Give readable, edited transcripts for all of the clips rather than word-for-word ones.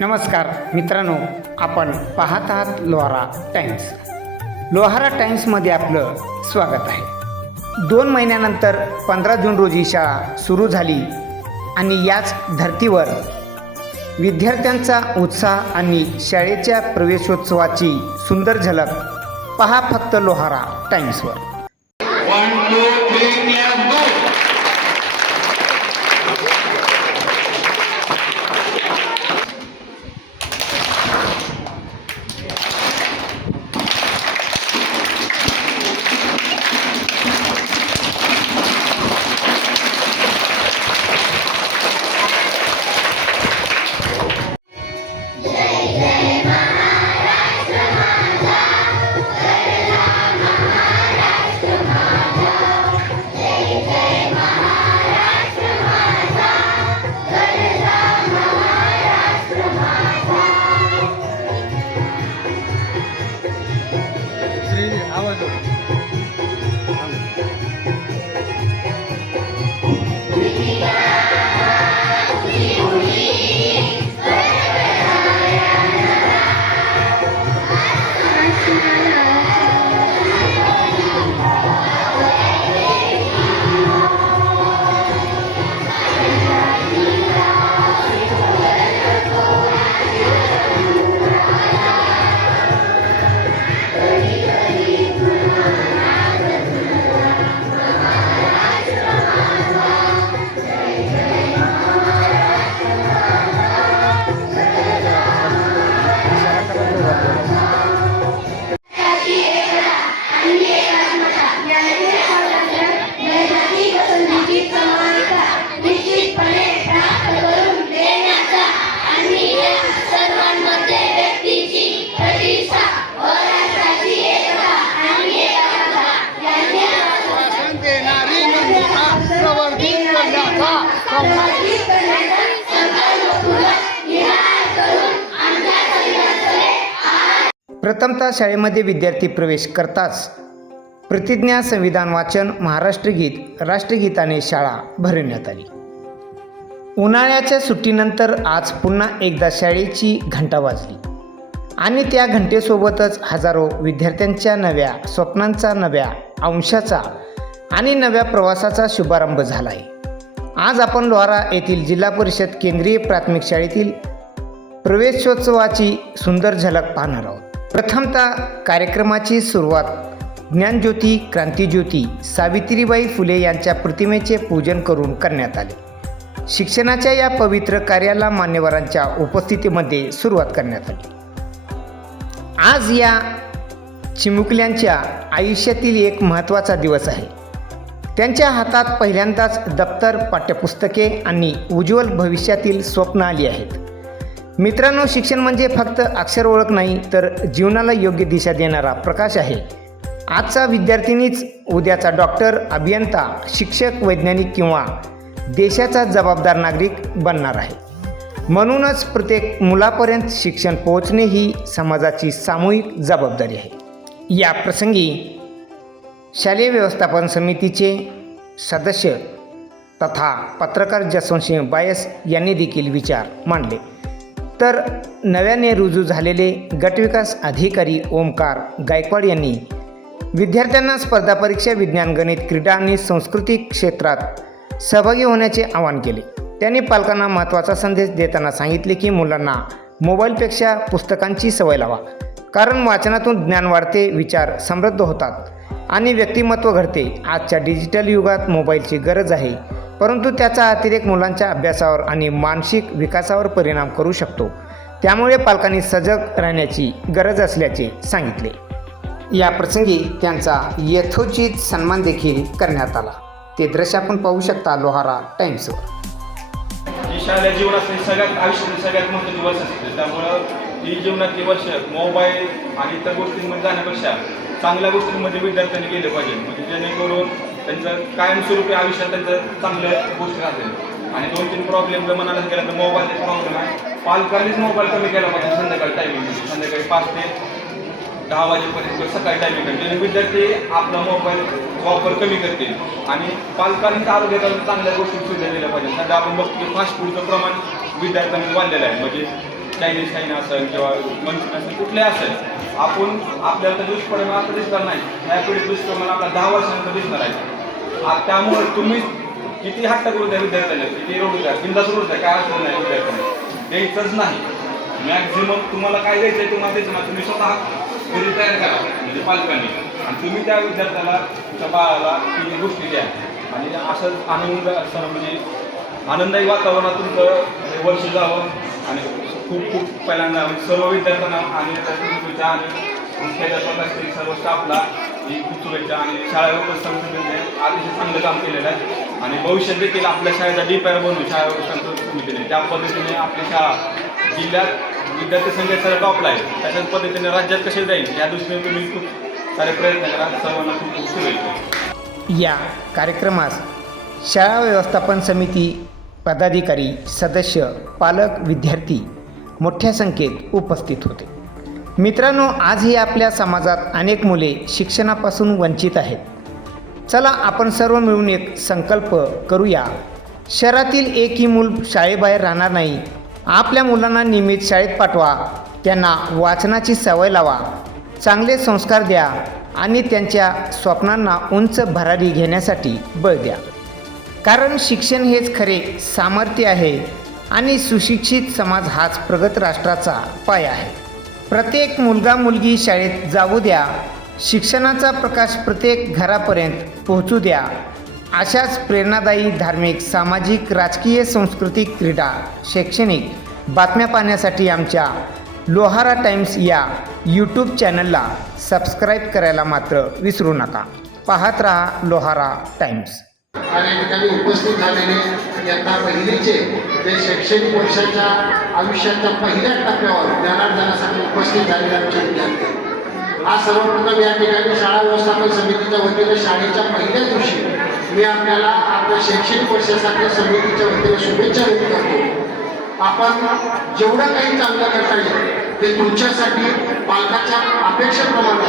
नमस्कार मित्रांनो, आपण पाहत आहात लोहारा टाइम्स. लोहारा टाइम्समध्ये आपलं स्वागत आहे. 2 महिन्यानंतर 15 जून रोजी शाळा सुरू झाली आणि याच धर्तीवर विद्यार्थ्यांचा उत्साह आणि शाळेच्या प्रवेशोत्सवाची सुंदर झलक पहा फक्त लोहारा टाइम्सवर. 1 2 3 क्लॅप गो. प्रथमतः शाळेमध्ये विद्यार्थी प्रवेश करताच प्रतिज्ञा, संविधान वाचन, महाराष्ट्र गीत, राष्ट्रगीताने शाळा भरवण्यात आली. उन्हाळ्याच्या सुट्टीनंतर आज पुन्हा एकदा शाळेची घंटा वाजली आणि त्या घंटेसोबतच हजारो विद्यार्थ्यांच्या नव्या स्वप्नांचा, नव्या अंशाचा आणि नव्या प्रवासाचा शुभारंभ झाला आहे. आज आपण लोहारा येथील जिल्हा परिषद केंद्रीय प्राथमिक शाळेतील प्रवेशोत्सवाची सुंदर झलक पाहणार आहोत. प्रथमतः कार्यक्रमाची सुरुवात ज्ञानज्योती, क्रांतिज्योती सावित्रीबाई फुले यांच्या प्रतिमेचे पूजन करून करण्यात आले. शिक्षणाच्या या पवित्र कार्याला मान्यवरांच्या उपस्थितीमध्ये सुरुवात करण्यात आली. आज या चिमुकल्यांच्या आयुष्यातील एक महत्त्वाचा दिवस आहे. त्यांच्या हातात पहिल्यांदाच दप्तर, पाठ्यपुस्तके आणि उज्ज्वल भविष्यातील स्वप्न आली आहेत. मित्रांनो, शिक्षण म्हणजे फक्त अक्षर ओळख नाही, तर जीवनाला योग्य दिशा देणारा प्रकाश आहे. आजचा विद्यार्थिनीच उद्याचा डॉक्टर, अभियंता, शिक्षक, वैज्ञानिक किंवा देशाचा जबाबदार नागरिक बनणार आहे. म्हणूनच प्रत्येक मुलापर्यंत शिक्षण पोहोचणे ही समाजाची सामूहिक जबाबदारी आहे. या प्रसंगी शालेय व्यवस्थापन समितीचे सदस्य तथा पत्रकार जसवंतसिंह बायस यांनी देखील विचार मांडले. तर नव्याने रुजू झालेले गटविकास अधिकारी ओमकार गायकवाड यांनी विद्यार्थ्यांना स्पर्धा परीक्षा, विज्ञान, गणित, क्रीडा आणि सांस्कृतिक क्षेत्रात सहभागी होण्याचे आवाहन केले. त्यांनी पालकांना महत्त्वाचा संदेश देताना सांगितले की मुलांना मोबाईलपेक्षा पुस्तकांची सवय लावा, कारण वाचनातून ज्ञान वाढते, विचार समृद्ध होतात आणि व्यक्तिमत्व घडते. आजच्या डिजिटल युगात मोबाईलची गरज आहे, परंतु त्याचा अतिरेक मुलांच्या अभ्यासावर आणि मानसिक विकासावर परिणाम करू शकतो. त्यामुळे पालकांनी सजग राहण्याची गरज असल्याचे सांगितले. या प्रसंगी त्यांचा यथोचित सन्मान देखील करण्यात आला. ते दृश्य आपण पाहू शकता लोहारा टाइम्सवर. शालेय जीवनातील सगळ्यात आयुष्यातील सगळ्यात महत्त्वाची वर्ष असते. त्यामुळं ही जीवनातली वर्ष मोबाईल आणि इतर गोष्टींमध्ये जाण्यापेक्षा चांगल्या गोष्टींमध्ये विद्यार्थ्यांनी गेले पाहिजे, म्हणजे जेणेकरून त्यांचं कायमस्वरूपी आयुष्यात त्यांचं चांगल्या गोष्टी राहतील. आणि 2-3 प्रॉब्लेम जर म्हणायला गेलं तर मोबाईलचे प्रॉब्लेम आहे. पालकांनीच मोबाईल कमी केला पाहिजे. संध्याकाळी टायमिंग, संध्याकाळी 5 ते 10 वाजेपर्यंत किंवा सकाळी टायमिंग आहे जेणे विद्यार्थी आपला मोबाईल वापर कमी करतील आणि पालकांच्या आरोग्याला चांगल्या गोष्टी सुविधा दिल्या पाहिजे. सध्या आपण बघतो की फास्ट फूडचं प्रमाण विद्यार्थ्यांमध्ये वाढलेलं आहे. म्हणजे चायनीज खाणं असेल किंवा मंचुरियन असेल कुठले असेल आपण आपल्याला तर दुष्परिणाम आता दिसणार नाही. ह्या पिढीत दुष्परिणाम आपला 10 वर्षानंतर दिसणार आहे. त्यामुळे तुम्ही किती हट्ट करू द्या विद्यार्थ्याला, किती रोड द्या, बिंदास रोड द्या, काय असं नाही विद्यार्थ्यांना द्यायचंच नाही. मॅक्झिमम तुम्हाला काय द्यायचं आहे तुम्हाला द्यायचं ना तुम्ही स्वतः घरी तयार करा म्हणजे पालकांनी आणि तुम्ही त्या विद्यार्थ्याला तुमच्या बाळाला ती गोष्टी द्या आणि असंच आनंद असं म्हणजे आनंदायी वातावरणात तुमचं वर्ष जावं आणि खूप खूप पहिल्यांदा सर्व विद्यार्थ्यांना आणि त्याच्या आणि मुख्याध्यापक असतील सर्व स्टाफला ही खूप शुभेच्छा आणि शाळा संस्थेने अतिशय चांगलं काम केलेलं आहे आणि भविष्यात देखील आपल्या शाळेचा डीपीआर बनवून शाळा व्यवस्थापन समितीने त्या पद्धतीने आपली शाळा जिल्ह्यात विद्यार्थी संख्येचा टॉपला आहे तशाच पद्धतीने राज्यात कसे जाईल या दृष्टीने तुम्ही खूप सारे प्रयत्न करा. सर्वांना खूप खूप शुभेच्छा. या कार्यक्रमास शाळा व्यवस्थापन समिती पदाधिकारी सदस्य पालक विद्यार्थी मोठ्या संख्येत उपस्थित होते. मित्रांनो, आजही आपल्या समाजात अनेक मुले शिक्षणापासून वंचित आहेत. चला आपण सर्व मिळून एक संकल्प करूया. शहरातील एकही मूल शाळेबाहेर राहणार नाही. आपल्या मुलांना नियमित शाळेत पाठवा, त्यांना वाचनाची सवय लावा, चांगले संस्कार द्या आणि त्यांच्या स्वप्नांना उंच भरारी घेण्यासाठी बळ द्या. कारण शिक्षण हेच खरे सामर्थ्य आहे आणि सुशिक्षित समाज हाच प्रगत राष्ट्राचा पाया आहे. प्रत्येक मुलगा मुलगी शाळेत जाऊ द्या, शिक्षणाचा प्रकाश प्रत्येक घरापर्यंत पोहोचू द्या. अशाच प्रेरणादायी धार्मिक, सामाजिक, राजकीय, सांस्कृतिक, क्रीडा, शैक्षणिक बातम्या पाहण्यासाठी आमच्या लोहारा टाइम्स या यूट्यूब चॅनलला सबस्क्राईब करायला मात्र विसरू नका. पाहत रहा लोहारा टाइम्स. आणि या ठिकाणी उपस्थित झालेले इयत्ता पहिलीचे ते शैक्षणिक वर्षाच्या आयुष्याच्या पहिल्या टप्प्यावर ज्ञानार्जनासाठी उपस्थित झालेले आमचे विद्यार्थी. आज सर्वप्रथम या ठिकाणी शाळा व्यवस्थापन समितीच्या वतीने शाळेच्या पहिल्या दिवशी मी आपल्याला आपल्या शैक्षणिक वर्षासाठी समितीच्या वतीने शुभेच्छा व्यक्त करतो. आपण जेवढं काही चांगलं करता येईल ते तुमच्यासाठी पालकाच्या अपेक्षेप्रमाणे,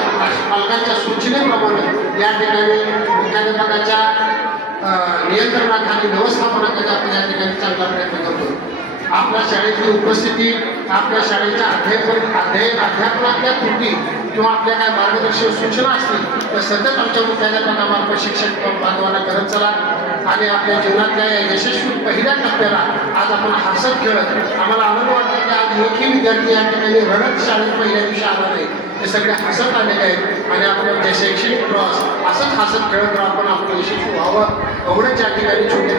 पालकांच्या सूचनेप्रमाणे या ठिकाणी मुख्याध्यापकाच्या नियंत्रणाखाली, व्यवस्थापनाखाली आपण या ठिकाणी चांगला प्रयत्न करतो. आपल्या शाळेतली उपस्थिती, आपल्या शाळेच्या अध्यापनातल्या त्रुटी किंवा आपल्या काय मार्गदर्शक सूचना असतील तर सतत आमच्या मुख्याध्यापकामार्फत शिक्षक बांधवांना करत चला आणि आपल्या जीवनातल्या या यशस्वी पहिल्या टप्प्याला आज आपण हसत खेळत आम्हाला आनंद वाटतो की आज एकही विद्यार्थी या ठिकाणी रडत शाळेत पहिल्या दिवशी आला नाही. ते सगळे हसत आलेले आहेत आणि आपल्या शैक्षणिक प्रवास असंच हसत खेळत आपण यशस्वी व्हावं एवढंच या ठिकाणी छोट्या